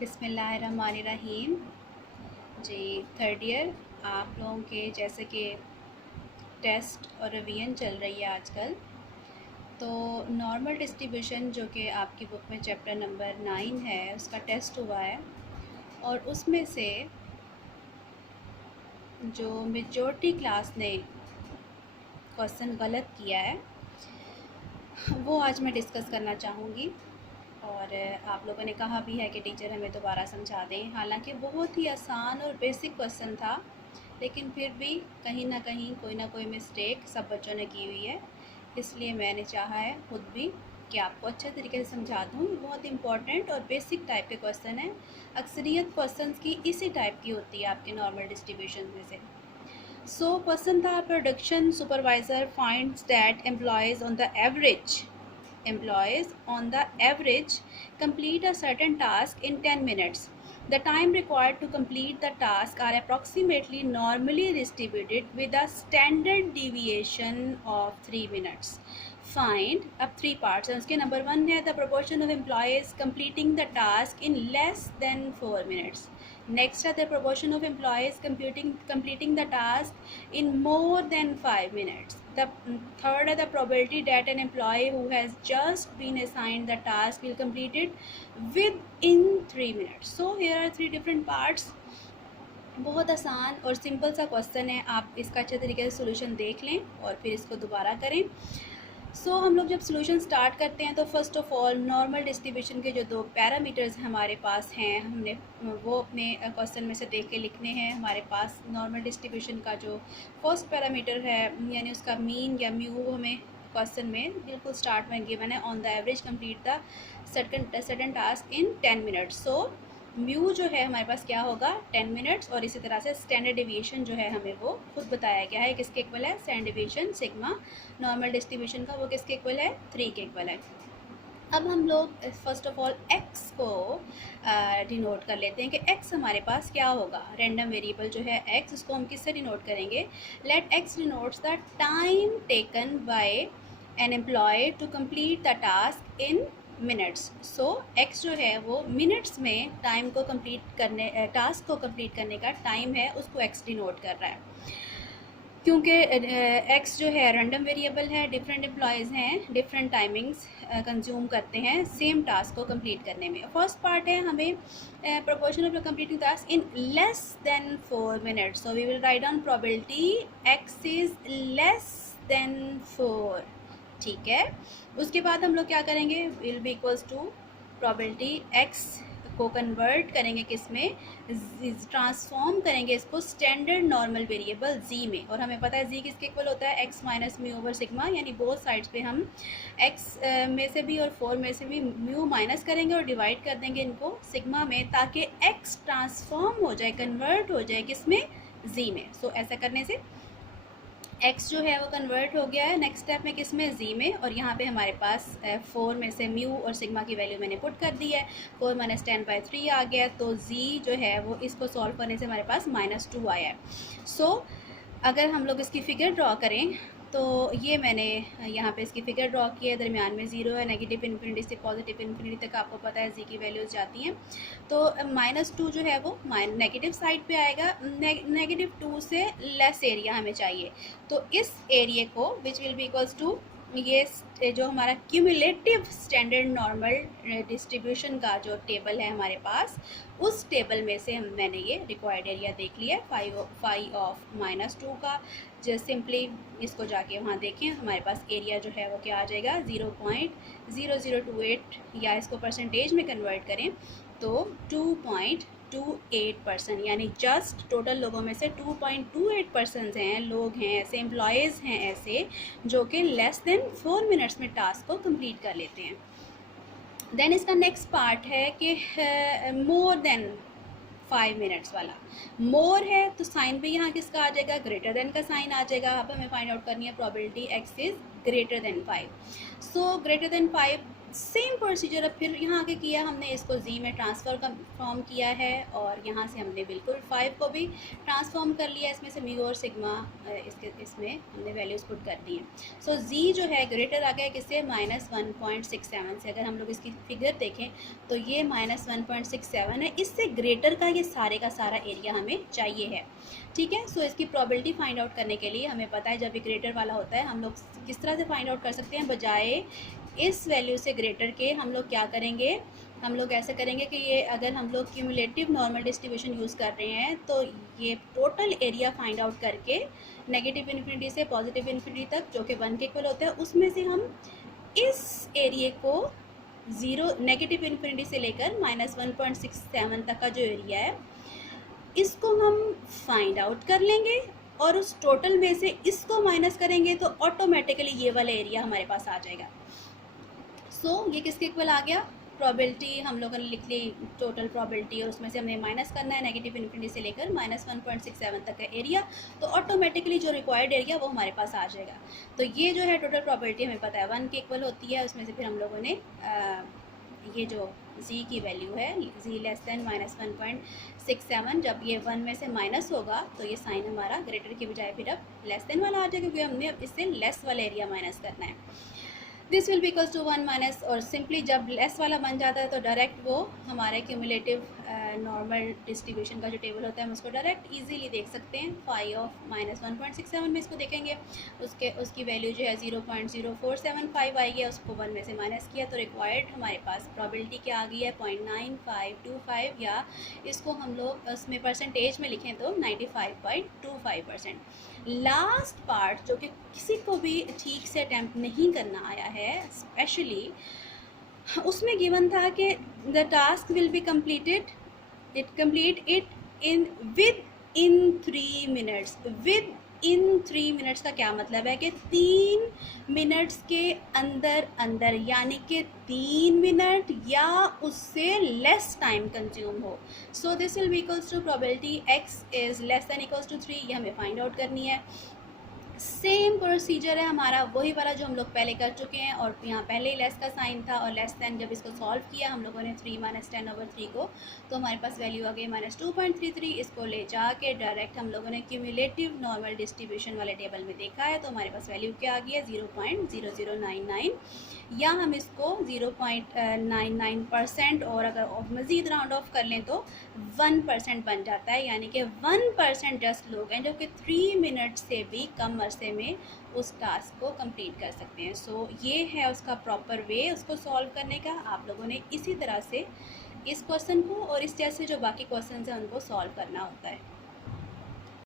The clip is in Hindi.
बिस्मिल्लाहिर्रहमानिर्रहीम। जी, थर्ड ईयर आप लोगों के जैसे कि टेस्ट और रिवीजन चल रही है आजकल, तो नॉर्मल डिस्ट्रीब्यूशन जो कि आपकी बुक में चैप्टर नंबर 9 है उसका टेस्ट हुआ है और उसमें से जो मेजॉरिटी क्लास ने क्वेश्चन गलत किया है वो आज मैं डिस्कस करना चाहूँगी। और आप लोगों ने कहा भी है कि टीचर हमें दोबारा समझा दें, हालांकि बहुत ही आसान और बेसिक क्वेश्चन था, लेकिन फिर भी कहीं ना कोई मिस्टेक सब बच्चों ने की हुई है। इसलिए मैंने चाहा है खुद भी कि आपको अच्छे तरीके से समझा दूँ। बहुत इंपॉर्टेंट और बेसिक टाइप के क्वेश्चन हैं। अक्सरियत क्वेश्चंस की इसी टाइप की होती है आपके नॉर्मल डिस्ट्रीब्यूशन में से। सो क्वेश्चन था, production supervisor finds that employees on the average complete a certain task in 10 minutes. The time required to complete the task are approximately normally distributed with a standard deviation of 3 minutes. Find अब 3 parts हैं उसके। नंबर 1 है the proportion of employees completing the task in less than 4 minutes. Next है the proportion of employees completing the task in more than 5 minutes. The third is the probability that an employee who has just been assigned the task will complete it within 3 minutes. So here are 3 different parts. बहुत आसान और सिंपल सा क्वेश्चन है, आप इसका अच्छे तरीके से सोल्यूशन देख लें और फिर इसको दोबारा करें। हम लोग जब सोल्यूशन स्टार्ट करते हैं तो first of all normal distribution के जो 2 पैरामीटर्स हमारे पास हैं, हमने वो अपने क्वेश्चन में से देख के लिखने हैं। हमारे पास नॉर्मल डिस्ट्रीब्यूशन का जो फर्स्ट पैरामीटर है यानी उसका मीन या म्यू हमें क्वेश्चन में बिल्कुल स्टार्ट में गिवन है, on the average complete the certain task in 10 minutes. Mu जो है हमारे पास क्या होगा 10 मिनट्स, और इसी तरह से स्टैंडर्ड डेविएशन जो है हमें वो खुद बताया गया है किसके इक्वल है, standard deviation sigma normal distribution का वो किसके इक्वल है, 3 के इक्वल है। अब हम लोग फर्स्ट ऑफ ऑल x को डिनोट कर लेते हैं कि x हमारे पास क्या होगा, रैंडम वेरिएबल जो है x, उसको हम किससे डिनोट करेंगे, let x denotes the time taken by an employ to complete the task in minutes. x जो है वो मिनट्स में टाइम को कंप्लीट करने टास्क को कंप्लीट करने का टाइम है, उसको x डिनोट कर रहा है। क्योंकि x जो है रैंडम वेरिएबल है, डिफरेंट एम्प्लॉयज़ हैं, डिफरेंट टाइमिंग्स कंज्यूम करते हैं सेम टास्क को कंप्लीट करने में। फर्स्ट पार्ट है हमें proportion of completing task in less than 4 minutes. We will write down probability x is less than 4, ठीक है। उसके बाद हम लोग क्या करेंगे, will be equals to probability x को कन्वर्ट करेंगे किस में, ट्रांसफॉर्म करेंगे इसको स्टैंडर्ड नॉर्मल वेरिएबल z में, और हमें पता है z किसके इक्वल होता है, x minus mu over sigma, यानी बोथ साइड्स पे हम x में से भी और 4 में से भी म्यू माइनस करेंगे और डिवाइड कर देंगे इनको सिग्मा में, ताकि x ट्रांसफॉर्म हो जाए, कन्वर्ट हो जाए किस में, z में। ऐसा करने से x जो है वो कन्वर्ट हो गया है नेक्स्ट स्टेप में किस में, z में, और यहाँ पे हमारे पास 4 में से म्यू और सिग्मा की वैल्यू मैंने पुट कर दी है, 4 माइनस 10/3 आ गया, तो z जो है वो इसको सॉल्व करने से हमारे पास -2 आया है। अगर हम लोग इसकी फ़िगर ड्रॉ करें तो ये मैंने यहाँ पे इसकी फ़िगर ड्रॉ की है, दरमियान में 0 है, नेगेटिव इन्फिनिटी से पॉजिटिव इन्फिनिटी तक आपको पता है z की वैल्यूज़ जाती हैं, तो -2 जो है वो नेगेटिव साइड पे आएगा, -2 से लेस एरिया हमें चाहिए, तो इस एरिया को which will be equals to ये जो हमारा क्यूमुलेटिव स्टैंडर्ड नॉर्मल डिस्ट्रीब्यूशन का जो टेबल है हमारे पास, उस टेबल में से मैंने ये रिक्वायर्ड एरिया देख लिया 5 ऑफ -2 का। जस्ट सिंपली इसको जाके वहाँ देखें, हमारे पास एरिया जो है वो क्या आ जाएगा 0.0028, या इसको परसेंटेज में कन्वर्ट करें तो 2.28%, यानी जस्ट टोटल लोगों में से 2.28% हैं, लोग हैं ऐसे, एम्प्लॉयज़ हैं ऐसे जो कि लेस देन 4 मिनट्स में टास्क को कंप्लीट कर लेते हैं। देन इसका नेक्स्ट पार्ट है कि मोर देन 5 मिनट्स वाला, मोर है तो साइन भी यहाँ किसका आ जाएगा, ग्रेटर देन का साइन आ जाएगा। अब हमें फाइंड आउट करनी है probability x is greater than 5। Greater than 5 same procedure अब फिर यहाँ आके किया हमने, इसको जी में ट्रांसफॉर्म किया है और यहाँ से हमने बिल्कुल 5 को भी ट्रांसफॉर्म कर लिया, इसमें से म्यू और सिग्मा इसमें हमने वैल्यूज़ पुट कर दी हैं। सो जी जो है ग्रेटर आ गया किससे, -1.67 से। अगर हम लोग इसकी फिगर देखें तो ये -1.67 है, इससे ग्रेटर का ये सारे का सारा एरिया हमें चाहिए है, ठीक है। सो इसकी प्रोबेबिलिटी फाइंड आउट करने के लिए हमें पता है जब ये ग्रेटर वाला होता है हम लोग किस तरह से फाइंड आउट कर सकते हैं, बजाय इस वैल्यू से ग्रेटर के हम लोग क्या करेंगे, हम लोग ऐसे करेंगे कि ये अगर हम लोग क्यूमुलेटिव नॉर्मल डिस्ट्रीब्यूशन यूज़ कर रहे हैं तो ये टोटल एरिया फाइंड आउट करके नेगेटिव इन्फिनिटी से पॉजिटिव इन्फिनिटी तक जो कि 1 के इक्वल होता है, उसमें से हम इस एरिया को नेगेटिव इन्फिनिटी से लेकर -1.67 तक का जो एरिया है इसको हम फाइंड आउट कर लेंगे और उस टोटल में से इसको माइनस करेंगे तो ऑटोमेटिकली ये वाला एरिया हमारे पास आ जाएगा। सो ये किसके इक्वल आ गया, प्रोबेबिलिटी हम लोगों ने लिख ली टोटल प्रोबेबिलिटी और उसमें से हमें माइनस करना है नेगेटिव इन्फिनिटी से लेकर -1.67 तक का एरिया, तो ऑटोमेटिकली जो रिक्वायर्ड एरिया वो हमारे पास आ जाएगा। तो ये जो है टोटल प्रोबेबिलिटी हमें पता है 1 के इक्वल होती है, उसमें से फिर हम लोगों ने ये जो z की वैल्यू है z लेस दैन -1.67, जब ये 1 में से माइनस होगा तो ये साइन हमारा ग्रेटर की बजाय फिर अब लेस देन वाला आ जाएगा, क्योंकि हमने अब इससे लेस वाला एरिया माइनस करना है। This will be equals to 1 minus, और सिंपली जब लेस वाला बन जाता है तो डायरेक्ट वो हमारे क्यूमुलेटिव नॉर्मल डिस्ट्रीब्यूशन का जो टेबल होता है हम उसको डायरेक्ट इजीली देख सकते हैं। फाई ऑफ -1.67 में इसको देखेंगे, उसकी वैल्यू जो है 0.0475 आई है, उसको 1 में से माइनस किया तो रिक्वायर्ड हमारे पास प्रोबेबिलिटी क्या आ गई है 0.9525, या इसको हम लोग उसमें परसेंटेज में लिखें तो 95.25%। लास्ट पार्ट जो कि किसी को भी ठीक से अटैम्प्ट नहीं करना आया है स्पेशली, उसमें गिवन था कि the task will be complete it with in 3 minutes. With in 3 minutes का क्या मतलब है कि 3 मिनट्स के अंदर अंदर, यानी कि 3 मिनट या उससे लेस टाइम कंज्यूम हो। So this will be equals to probability x is less than equals to 3, ये हमें फाइंड आउट करनी है। सेम प्रोसीजर है हमारा, वही वाला जो हम लोग पहले कर चुके हैं, और यहाँ पहले ही लेस का साइन था और लेस दैन जब इसको सॉल्व किया हम लोगों ने 3 - 10/3 को, तो हमारे पास वैल्यू आ गई -2.33। इसको ले जाके डायरेक्ट हम लोगों ने क्यूमुलेटिव नॉर्मल डिस्ट्रीब्यूशन वाले टेबल में देखा है तो हमारे पास वैल्यू क्या आ गई है 0.0099, या हम इसको 0.99% और अगर मज़ीद राउंड ऑफ कर लें तो 1% बन जाता है, यानी कि 1% जस्ट लोग हैं जो कि 3 मिनट से भी कम अरसे में उस टास्क को कंप्लीट कर सकते हैं। सो ये है उसका प्रॉपर वे उसको सॉल्व करने का। आप लोगों ने इसी तरह से इस क्वेश्चन को और इस जैसे जो बाकी क्वेश्चन हैं उनको सॉल्व करना होता है।